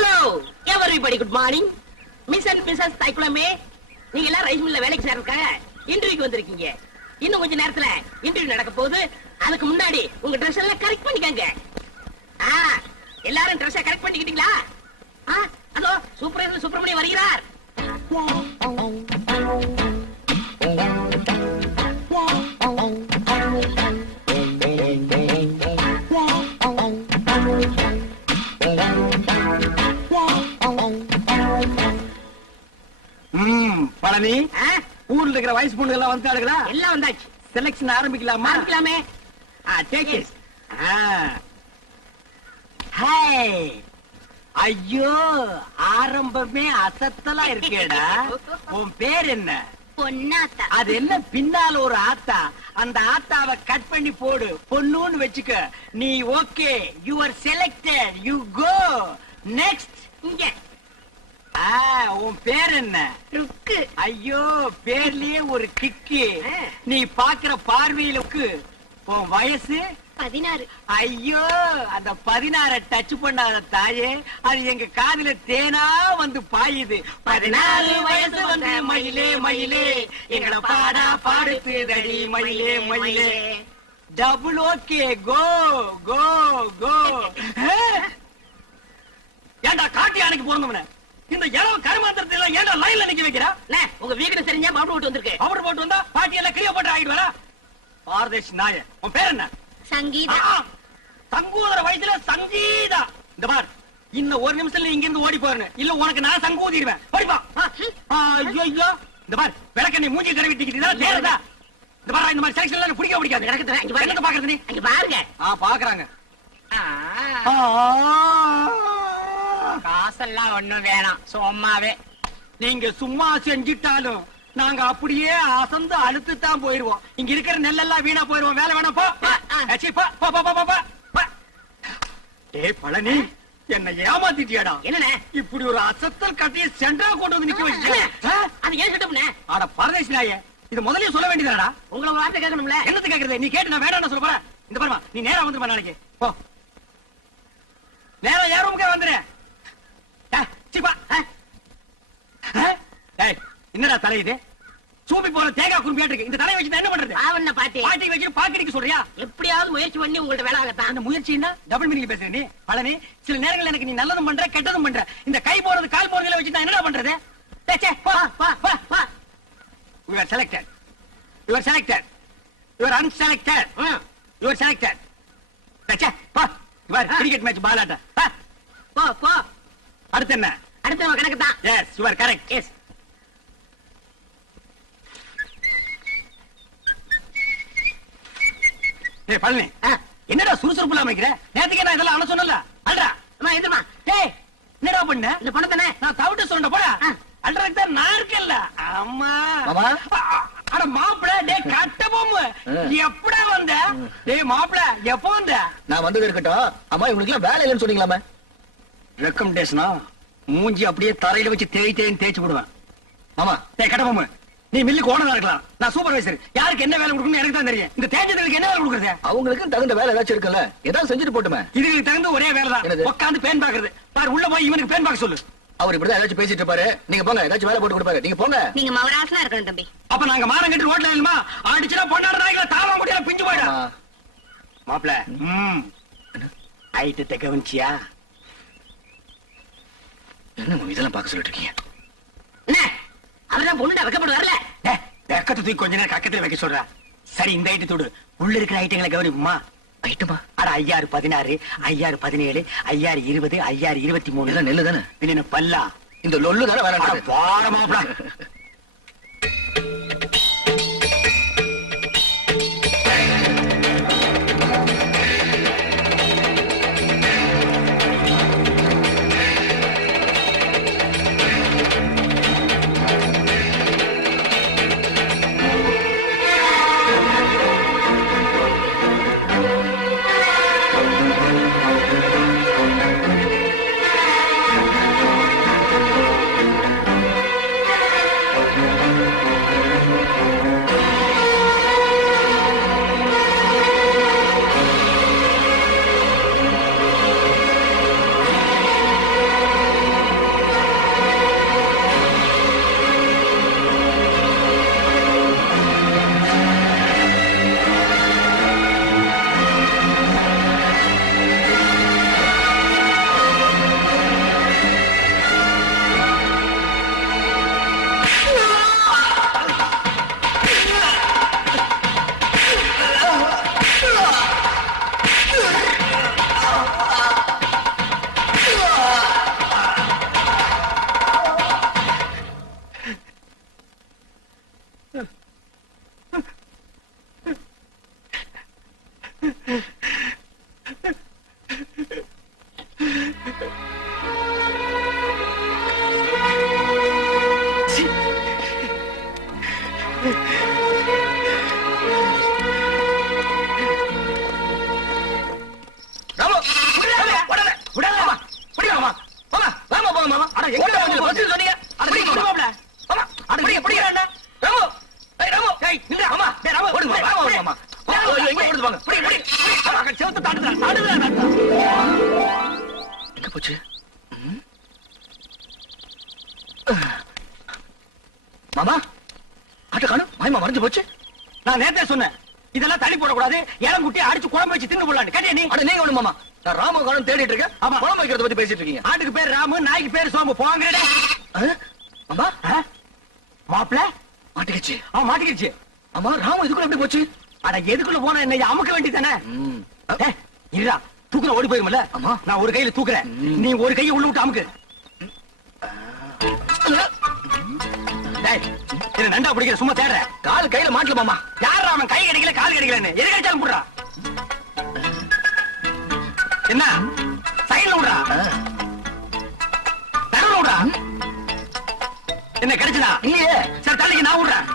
Hello everybody good morning. Miss and missus தைக்குளமே, நீங்க எல்லாம் ரைஸ் மில்ல வேலைக்கு சேர்றதுக்காக இன்டர்வியூக்கு வந்திருக்கீங்க. இன்னும் கொஞ்ச நேரத்துல இன்டர்வியூ நடக்க போகுது. அதுக்கு முன்னாடி உங்க ட்ரெஸ் எல்லாம் கரெக்ட் பண்ணிக்கங்க. எல்லாரும் ட்ரெஸ் கரெக்ட் பண்ணிக்கிட்டீங்களா? அதோ சூப்பர்வைசர் சுப்பிரமணியம் வருகிறார். பழனி, ஊர்ல இருக்கிற வயசு பொண்ணுங்க எல்லாம் வந்துட்டாளுங்களா? எல்லாம் வந்தாச்சு. செலக்ஷன் ஆரம்பிக்கலாமா? ஆரம்பிக்கலாமே. Take it. ஹாய். ஐயோ, ஆரம்பமே அசத்தலா இருக்கேடா. உன் பேர் என்ன? பொன்னாத்தா. அது என்ன பின்னால ஒரு ஆத்தா? அந்த ஆத்தாவை கட் பண்ணி போடு, பொண்ணுன்னு வச்சுக்க. நீ okay, you are selected, you go next. இங்க உன் பேர் என்ன? ருக்கு. ஐயோ, பேர்லயே ஒரு கிக்கு. நீ பாக்குற பார்வையிலுக்கு. உன் வயசு 16. ஐயோ, அந்த 16 டச் பண்ணாத தாயே, அது எங்க காதுல தேனா வந்து பாயுது. 14 வயசு வந்து மயிலே மயிலே எங்களை பாடா பாடுத்துதடி மயிலே மயிலே. டபுள் ஓகே, கோ கோ கோ. ஏண்டா காட்டி அன்னைக்கு போறோம்னு இந்த இளவு கருமாந்திரத்தை எல்லாம் ஏண்டா லைன்ல நிக்க வைக்கிறா? உங்க வீடு தெரிஞ்சா பவுடர் போட்டு வந்திருக்கு. பவுடர் போட்டு வந்தா பாட்டி எல்லாம் கிளிய போட்டு ஆகிட்டு வரா. பாரதேஷ் நாய, உன் பேர் என்ன? சங்கீதா. சங்கூதர வயசுல சங்கீதா. இந்த பார், இன்னும் ஒரு நிமிஷத்துல இங்க இருந்து ஓடி போறேன், இல்ல உனக்கு நான் சங்கூதிடுவேன். ஓடிப்பா. ஐயோ, இந்த பார், விளக்க மூஞ்சி கரவிட்டிக்கிட்டு தேடுதா? இந்த பாரு, இந்த மாதிரி செலக்ஷன் எல்லாம் பிடிக்க பிடிக்காது. எனக்கு பாக்குறது நீ அங்க பாருங்க. பாக்குறாங்க. காசெல்லாம் ஒண்ணும் வேணாம், சும்மாவே. நீங்க சும்மா செஞ்சிட்டாலும் நாங்க அப்படியே அசந்து அழுத்துத்தான் போயிருவோம். இங்க இருக்கிற நெல்லெல்லாம் வீணா போயிருவோம். வேலை வேணாம், போ. பழனி, என்ன ஏமாத்திட்டியாடா? என்ன இப்படி ஒரு அசத்தல் கட்டிய சென்டரா கொண்டு வந்து நிக்க வச்சு. அது ஏன் கிட்ட ஆட பரதேஷ் நாயே, இது முதல்ல சொல்ல வேண்டியதாடா? உங்களை வார்த்தை கேட்கணும்ல. என்னது கேக்குறது? நீ கேட்டு நான் வேண்டாம் சொல்ல போற. இந்த பாருமா, நீ நேரா வந்துருமா நாளைக்கு. போ, நேரா யார் ரூமுக்கே வந்துரு. என்னடா தலை இது? சூப்பி போற தேங்காய் குறும்பியாட்டு இருக்கு. இந்த தலையை வச்சு என்ன பண்றது? ஆவண்ண பாட்டி பாட்டி வச்சு பாக்கடிக்க சொல்றியா? எப்படியாவது முயற்சி பண்ணி உங்கள்ட்ட வேலை ஆகத்தான். அந்த முயற்சின்னா டபுள் மீனிங் பேசுற நீ. பழனி, சில நேரங்கள் எனக்கு நீ நல்லதும் பண்ற கெட்டதும் பண்ற. இந்த கை போறது கால் போறதுல வச்சு நான் என்னடா பண்றது? You are selected. You are selected. You are unselected. You are selected. போ, you are cricket match ball ஆட்ட. போ போ. அடுத்து என்ன? அடுத்து நம்ம கணக்கு தான். Yes, you are correct. Yes. ஏய் பழனி, என்னடா சுறுசுறுப்பு இல்லாம இருக்கிற? நேத்துக்கே நான் இதெல்லாம் அண்ணா சொன்னல. அல்றா அம்மா எதுமா? டேய், என்னடா பண்ண? இந்த பொண்ணு தானே நான் தவிட்டு சொல்றேன் போடா. அல்றதுக்கு தான் நான் இருக்கேன்ல. அம்மா அட மாப்பிள, டேய் கட்டபொம்மு, எப்படா வந்த? டேய் மாப்பிள, எப்போ வந்த? நான் வந்தது இருக்கட்டும். அம்மா, உங்களுக்கு எல்லாம் வேலை இல்லைன்னு சொன்னீங்களாமே. ரெக்கமெண்டேஷனா? மூஞ்சி அப்படியே தரையில வச்சு தேய்ச்சு விடுவேன். ஆமா. டேய் கட்டபொம்மு, நீ மில்லுக்கு ஓனரா இருக்கலாம், நான் சூப்பர்வைசர். யாருக்கு என்ன வேலை கொடுக்கணும் எனக்கு தான் தெரியும். இந்த தேஞ்சதுக்கு என்ன வேலை கொடுக்குறது? அவங்களுக்கு தகுந்த வேலை ஏதாச்சும் இருக்குல்ல, ஏதாவது செஞ்சுட்டு போட்டுமே. இதுக்கு தகுந்த ஒரே வேலை தான், உட்காந்து பேன் பாக்குறது. பாரு, உள்ள போய் இவனுக்கு பேன் பார்க்க சொல்லு. அவர் இப்படிதான் ஏதாச்சும் பேசிட்டு இருப்பாரு. நீங்க போங்க, ஏதாச்சும் வேலை போட்டு கொடுப்பாரு. நீங்க போங்க. நீங்க மவராசனா இருக்கணும் தம்பி. அப்ப நாங்க மானம் கட்டி ரோட்ல இல்லமா அடிச்சுனா பொண்ணாட நாய்களை தாவ முடியாது, பிஞ்சு போயிடா. மாப்ள, ஐட்டு கவனிச்சியா? என்ன இதெல்லாம் பார்க்க சொல்லிட்டு இருக்கீங்க? அவர்தான் பொண்ணு வைக்கப்பட்டு வரல. வெக்கத்தை தூக்கி கொஞ்ச நேரம் கக்கத்துல வைக்க சொல்ற. சரி, இந்த ஐட்டு தோடு. உள்ள இருக்கிற ஐட்டங்களை கவனிப்புமா? ஐட்டமா? அட 5016, 5017, 5020, 5023. நெல்லு தானே? பின்ன பல்லா இந்த லொல்லு தானே வேற பாட மாப்ள. போச்சு? மாமா ஆட்ட காணும், மாயமா மறைஞ்சு போச்சு. நான் நேத்தே சொன்னேன் இதெல்லாம் தள்ளி போடக்கூடாது, இளங்குட்டி அடிச்சு குழம்பு வச்சு தின்னு போடலான்னு கேட்டியா நீ? அட நீங்க ஒண்ணு மாமா, நான் ராம காணும் தேடிட்டு இருக்கேன். ஆமா. குழம்பு வைக்கிறத பத்தி பேசிட்டு இருக்கீங்க. ஆட்டுக்கு பேர் ராமு, நாய்க்கு பேர் சோம்பு. போங்கடா. மாமா மாப்பிள மாட்டிக்கிச்சு. அவன் மாட்டிக்கிச்சு. ஆமா, ராம இதுக்குள்ள எப்படி போச்சு? அட எதுக்குள்ள போனா என்ன, அமுக்க வேண்டியதானே? ம். இருடா, தூக்குற ஓடி போயிருமல்ல. ஆமா. நான் ஒரு கையில தூக்குறேன், நீ ஒரு கையை உள்ள விட்டு அமுக்கு. டேய், இது நண்டா பிடிக்கிற சும்மா தேடுற. கால் கையில மாட்டல மாமா. யாரா அவன் கை கிடைக்கல கால் கிடைக்கலன்னு எது கிடைச்சாலும் போடுறா. என்ன சைடுல விடுறா, தரல விடுறா. என்ன கிடைச்சதா? இல்லையே. சரி தள்ளிக்கு நான் விடுறேன்.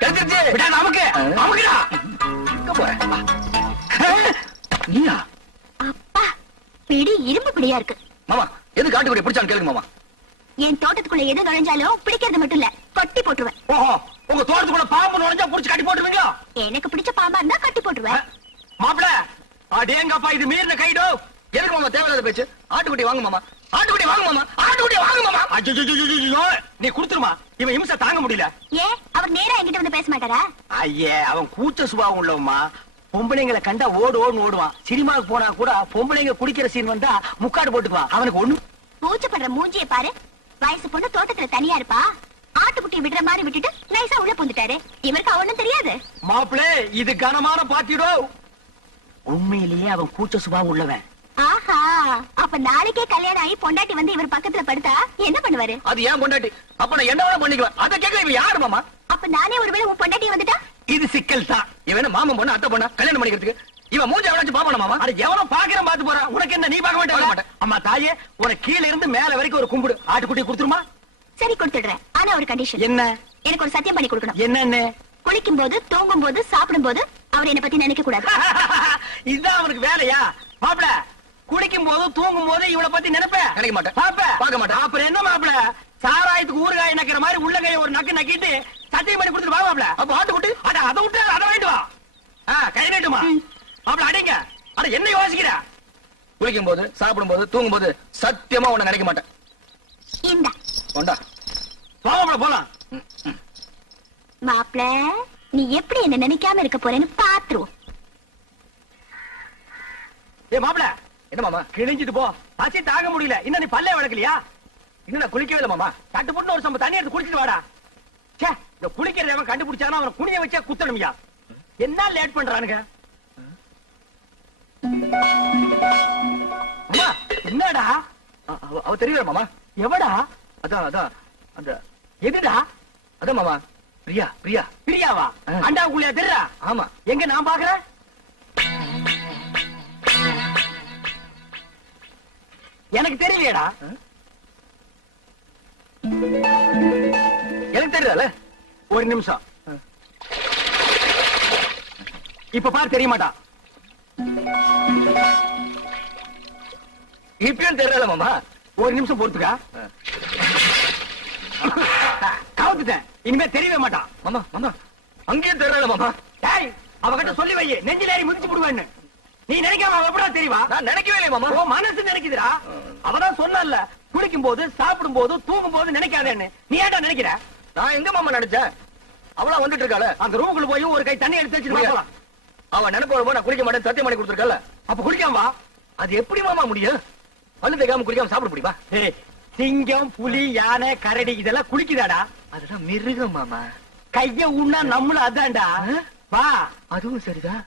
கிடைச்சிருச்சு. விடா நமக்கு அமுக்குடா. எங்க போற? நீயா? அப்பா பிடி இரும்பு பிடியா இருக்கு. மாமா எது காட்டுக்குடி பிடிச்சான்னு கேளுங்க மாமா. என் தோட்டத்துக்குள்ள எது நுழைஞ்சாலும் பிடிக்கிறது மட்டும் இல்ல, கொட்டி போட்டுருவேன். ஓஹோ, உங்க தோட்டத்துக்குள்ள பாம்பு நுழைஞ்சா புடிச்சு கட்டி போட்டுருவீங்களா? எனக்கு பிடிச்ச பாம்பா இருந்தா கட்டி போட்டுருவேன். மாப்பிள அடேங்கப்பா, இது மீறின கைடோ. எதுக்கு மாமா தேவையில்லாத பேச்சு? ஆட்டுக்குட்டி வாங்க மாமா, ஆட்டுக்குட்டி வாங்க மாமா, ஆட்டுக்குட்டி வாங்க மாமா. அஜ்ஜோ, நீ குடுத்துருமா, இவன் இம்சை தாங்க முடியல. ஏன் அவர் நேரா என்கிட்ட வந்து பேச மாட்டாரா? ஐயே, அவன் கூச்ச சுபாவம் உள்ளவமா. பொம்பளைங்களை கண்டா ஓடுன்னு ஓடுவான். சினிமாவுக்கு போனா கூட பொம்பளைங்க குடிக்கிற சீன் வந்தா முக்காடு போட்டுக்குவான். அவனுக்கு ஒண்ணு பூச்சப்படுற மூஞ்சியை பாரு. வயசு பொண்ணு தோட்டத்துல தனியா இருப்பா, ஆட்டுக்குட்டி விடுற மாதிரி விட்டுட்டு நைசா உள்ள புந்துட்டாரு. இவருக்கு ஒண்ணும் தெரியாது. மாப்பிளே, இது கனமான பாத்திடோ. உண்மையிலேயே அவன் கூச்ச சுபாவம் உள்ளவன். ஆஹா, அப்ப நாளைக்கே கல்யாணம் ஆகி பொண்டாட்டி வந்து இவர் பக்கத்துல படுத்தா என்ன பண்ணுவாரு? அது ஏன் பொண்டாட்டி? அப்ப நான் என்ன வேணா பண்ணிக்குவேன். அதை கேட்க இவன் யாரு மாமா? அப்ப நானே ஒருவேளை உன் பொண்டாட்டி வந்துட்டா? இது சிக்கல் தான். இவன் மாமன் பொண்ணு அத்தை பொண்ணா கல்யாணம் பண்ணிக்கிறதுக்கு இவன் மூஞ்ச எவனாச்சும் பாப்பானா மாமா? அட எவனோ பாக்குறேன் பாத்து போறான். உனக்கு என்ன, நீ பார்க்க பார்க்க மாட்டே? மாட்டேன். அம்மா தாயே, உனக்கு கீழ இருந்து மேல வரைக்கும் ஒரு கும்பிடு. ஆட்டுக்குட்டி கொடுத்துருமா? சரி கொடுத்துடுறேன். ஆனா ஒரு கண்டிஷன். என்ன? எனக்கு ஒரு சத்தியம் பண்ணி கொடுக்கணும். என்னன்னு? குளிக்கும் போது, தூங்கும் போது, சாப்பிடும் போது அவர் என்ன பத்தி நினைக்க கூடாது. இதுதான் அவனுக்கு வேலையா? மாப்பிள குளிக்கும் போது தூங்கும் போது இவளை பத்தி நினைப்பேன். நினைக்க மாட்டேன். பார்க்க மாட்டேன். அப்புறம் என்ன மாப்பிள, சாராயத்துக்கு ஊறுகாய் நக்கிற மாதிரி உள்ள கைய ஒரு நக்கு நக்கிட்டு சத்தியம் பண்ணி கொடுத்துட்டு வா மாப்பிள. அப்ப ஆட்டுக்குட்டி அட அதை விட்டு அதை வாங்கிட்டு வா. கை நீட்டுமா மாப்பிள. அடிங்க. அட என்ன யோசிக்கிற? குளிக்கும் போது, சாப்பிடும் போது, தூங்கும் போது சத்தியமா உன்னை நினைக்க மாட்டேன். இந்த கொண்டா மாப்பிள போலாம். மாப்பிள, நீ எப்படி என்ன நினைக்காம இருக்க போறேன்னு பாத்துருவோம். ஏ மாப்பிள, என்ன மாமா? கிழிஞ்சிட்டு போ. பசி தாங்க முடியல. இன்னும் நீ பல்லே விளக்கலையா? இன்னும் நான் குளிக்கவே இல்லை மாமா. தட்டு போட்டு ஒரு சம்ப தண்ணி எடுத்து குடிச்சிட்டு வாடா. சே, இந்த குளிக்கிறத அவன் கண்டுபிடிச்சானா அவனை குனிய வச்சா குத்தணும்யா. என்ன லேட் பண்றானுங்க? அம்மா, என்னடா? அவ தெரியல மாமா. எவடா? அதான் அதான் அந்த எதுடா? அதான் மாமா, பிரியா பிரியா. பிரியாவா? அண்டாவுக்குள்ளையா தெரியறா? ஆமா. எங்க நான் பாக்குறேன்? எனக்கு தெரியலையேடா. எனக்கு தெரியல. ஒரு நிமிஷம். இப்ப பாரு, தெரிய மாட்டான். இப்பயும் தெரியல மாமா. ஒரு நிமிஷம் பொறுத்துக்கா. கவுத்துட்டேன். இனிமே தெரியவே மாட்டான். மாமா மாமா அங்கேயும் தெரியல மாமா. டேய், அவகிட்ட சொல்லி வை, நெஞ்சில ஏறி மிதிச்சு விடுவேன்னு. நீ நினைக்காம அவ எப்படா தெரியவா? நான் நினைக்கவே இல்லை மாமா. உன் மனசு நினைக்குதுடா. அவதான் சொன்னல, குளிக்கும் போது, சாப்பிடும் போது, தூங்கும் போது நினைக்காதேன்னு. நீ ஏன்டா நினைக்கிற? நான் எங்க மாமா நினைச்சேன்? அவளா வந்துட்டு இருக்காள. அந்த ரூமுக்குள்ள போய் ஒரு கை தண்ணி எடுத்து வச்சுட்டு போலாம். அவ நினைப்ப வரும்போது நான் குளிக்க மாட்டேன் சத்தியம் பண்ணி கொடுத்துருக்கல. அப்ப குளிக்காம வா. அது எப்படி மாமா முடியும்? பல்லு தேய்க்காம குளிக்காம சாப்பிட முடியுமா? ஏய், சிங்கம், புலி, யானை, கரடி இதெல்லாம் குளிக்குதாடா? அதுதான் மிருகம் மாமா. கைய உண்ணா நம்மளும் அதான்டா. வா. அதுவும் சரிதான்.